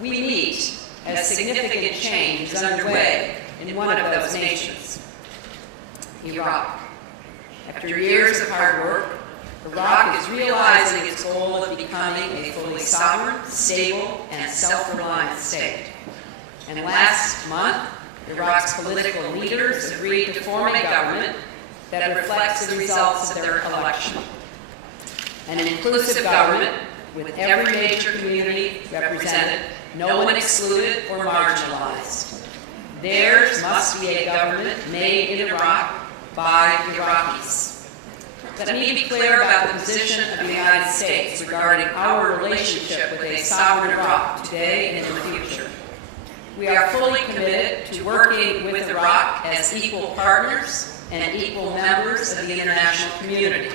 we meet as significant change is underway in one of those nations, Iraq. After years of hard work, Iraq is realizing its goal of becoming a fully sovereign, stable, and self-reliant state. And last month, Iraq's political leaders agreed to form a government that reflects the results of their election. An inclusive government with every major community represented, no one excluded or marginalized. Theirs must be a government made in Iraq by Iraqis. Let me be clear about the position of the United States regarding our relationship with a sovereign Iraq today and in the future. We are fully committed to working with Iraq as equal partners and equal members of the international community.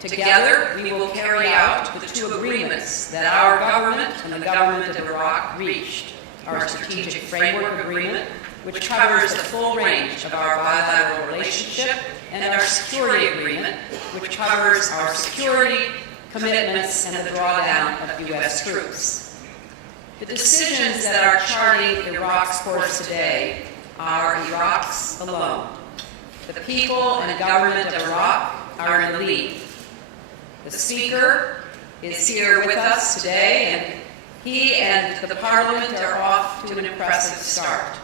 Together, we will carry out the two agreements that our government and the government of Iraq reached: our Strategic Framework Agreement, which covers the full range of our bilateral relationship, and our Security Agreement, which covers our security, commitments, and the drawdown of U.S. troops. The decisions that are charting Iraq's course today are Iraq's alone. The people and government of Iraq are in the lead. The Speaker is here with us today, and he and the Parliament are off to an impressive start.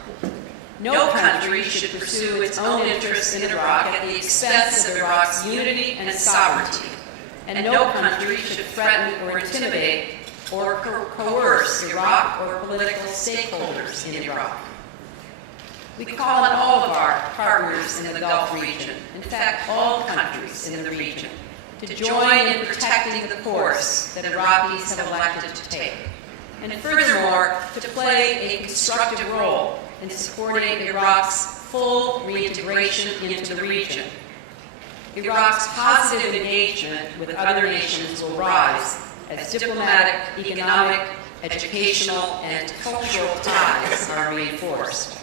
No country should pursue its own interests in Iraq at the expense of Iraq's unity and sovereignty, and no country should threaten or intimidate or coerce Iraq or political stakeholders in Iraq. We call on all of our partners in the Gulf region, in fact all countries in the region, to join in protecting the course that Iraqis have elected to take, and furthermore, to play a constructive role in supporting Iraq's full reintegration into the region. Iraq's positive engagement with other nations will rise as diplomatic, economic, educational, and cultural ties are reinforced.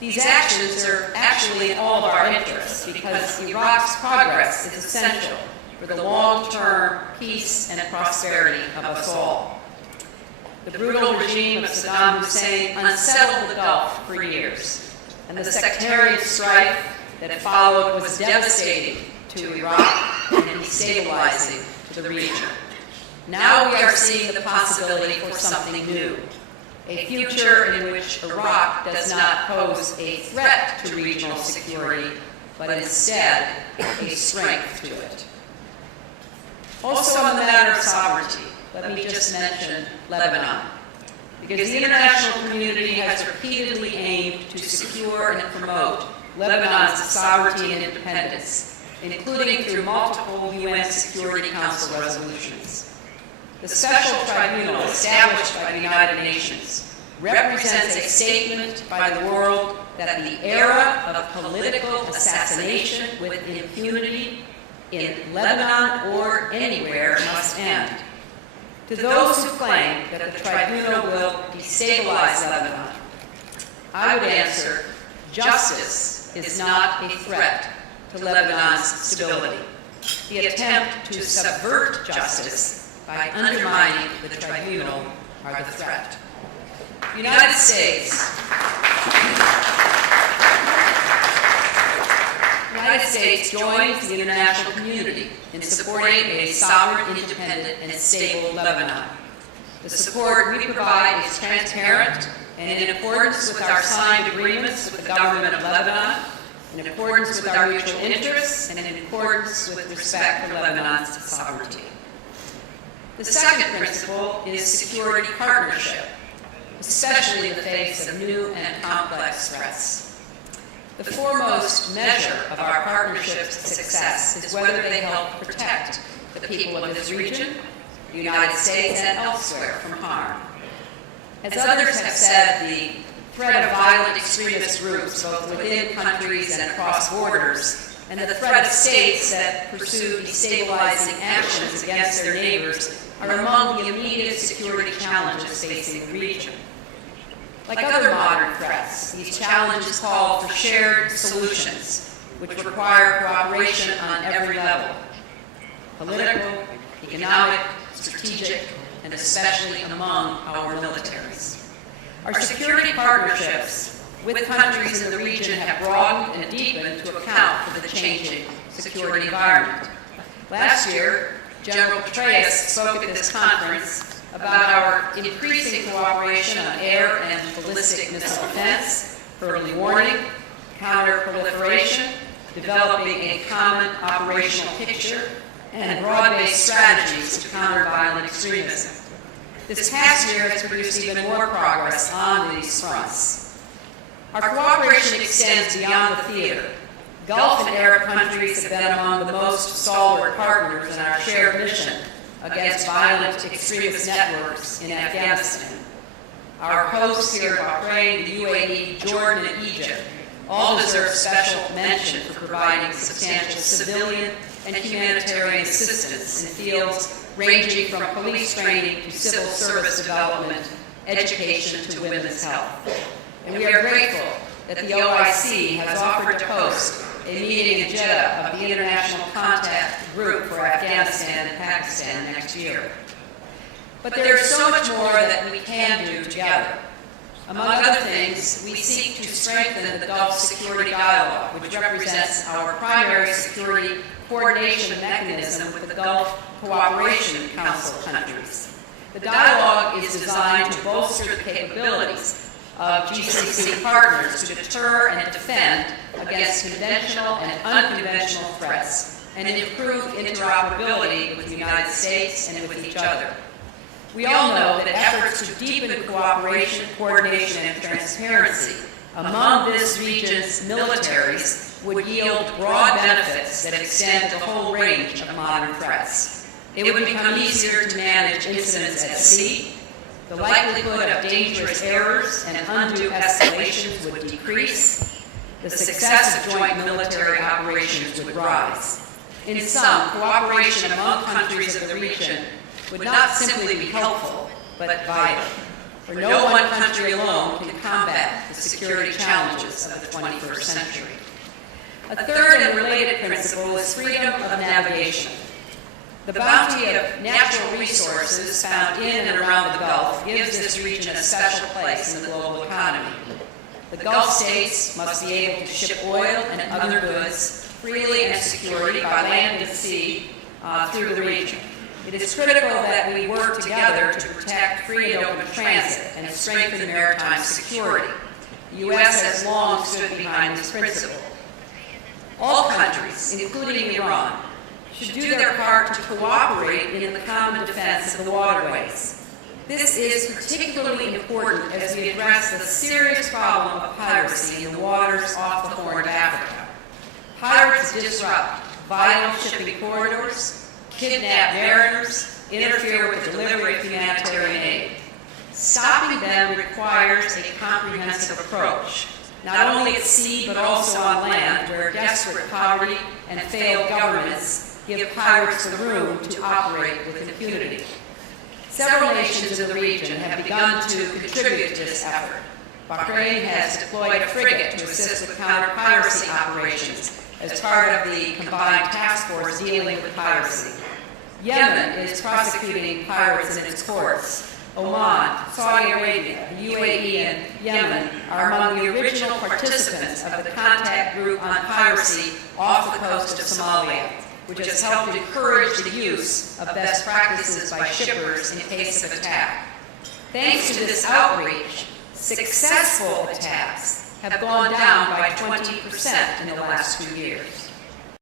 These actions are actually in all of our interests because Iraq's progress is essential for the long-term peace and prosperity of us all. The brutal regime of Saddam Hussein unsettled the Gulf for years, and the sectarian strife that followed was devastating to Iraq and destabilizing to the region. Now we are seeing the possibility for something new, a future in which Iraq does not pose a threat to regional security, but instead a strength to it. Also on the matter of sovereignty, let me just mention Lebanon, because the international community has repeatedly aimed to secure and promote Lebanon's sovereignty and independence, including through multiple UN Security Council resolutions. The Special Tribunal established by the United Nations represents a statement by the world that the era of political assassination with impunity in Lebanon or anywhere must end. To those who claim that the tribunal will destabilize Lebanon, I would answer, justice is not a threat to Lebanon's stability. The attempt to subvert justice by undermining the tribunal are the threat. The United States joins the international community in supporting a sovereign, independent, and stable Lebanon. The support we provide is transparent and in accordance with our signed agreements with the government of Lebanon, in accordance with our mutual interests, and in accordance with respect for Lebanon's sovereignty. The second principle is security partnership, especially in the face of new and complex threats. The foremost measure of our partnership's success is whether they help protect the people of this region, the United States, and elsewhere from harm. As others have said, the threat of violent extremist groups, both within countries and across borders, and the threat of states that pursue destabilizing actions against their neighbors are among the immediate security challenges facing the region. Like other modern threats, these challenges call for shared solutions, which require cooperation on every level: political, economic, strategic, and especially among our militaries. Our security partnerships with countries in the region have broadened and deepened to account for the changing security environment. Last year, General Petraeus spoke at this conference about our increasing cooperation on air and ballistic missile defense, early warning, counter-proliferation, developing a common operational picture, and broad-based strategies to counter violent extremism. This past year has produced even more progress on these fronts. Our cooperation extends beyond the theater. Gulf and Arab countries have been among the most stalwart partners in our shared mission against violent extremist networks in Afghanistan. Our hosts here in Bahrain, the UAE, Jordan, and Egypt all deserve special mention for providing substantial civilian and humanitarian assistance in fields ranging from police training to civil service development, education to women's health. And we are grateful that the OIC has offered to host a meeting in Jeddah of the International Contact Group for Afghanistan and Pakistan next year. But there is so much more that we can do together. Among other things, we seek to strengthen the Gulf Security Dialogue, which represents our primary security coordination mechanism with the Gulf Cooperation Council countries. The dialogue is designed to bolster the capabilities of GCC partners to deter and defend against conventional and unconventional threats and improve interoperability with the United States and with each other. We all know that efforts to deepen cooperation, coordination, and transparency among this region's militaries would yield broad benefits that extend the whole range of modern threats. It would become easier to manage incidents at sea. The likelihood of dangerous errors and undue escalations would decrease. The success of joint military operations would rise. In sum, cooperation among countries of the region would not simply be helpful, but vital. For no one country alone can combat the security challenges of the 21st century. A third and related principle is freedom of navigation. The bounty of natural resources found in and around the Gulf gives this region a special place in the global economy. The Gulf states must be able to ship oil and other goods freely and securely by land and sea through the region. It is critical that we work together to protect free and open transit and strengthen maritime security. The U.S. has long stood behind this principle. All countries, including Iran, should do their part to cooperate in the common defense of the waterways. This is particularly important as we address the serious problem of piracy in the waters off the Horn of Africa. Pirates disrupt vital shipping corridors, kidnap mariners, interfere with the delivery of humanitarian aid. Stopping them requires a comprehensive approach, not only at sea but also on land, where desperate poverty and failed governments give pirates the room to operate with impunity. Several nations in the region have begun to contribute to this effort. Bahrain has deployed a frigate to assist with counter-piracy operations as part of the combined task force dealing with piracy. Yemen is prosecuting pirates in its courts. Oman, Saudi Arabia, the UAE, and Yemen are among the original participants of the contact group on piracy off the coast of Somalia, which has helped encourage the use of best practices by shippers in case of attack. Thanks to this outreach, successful attacks have gone down by 20% in the last 2 years.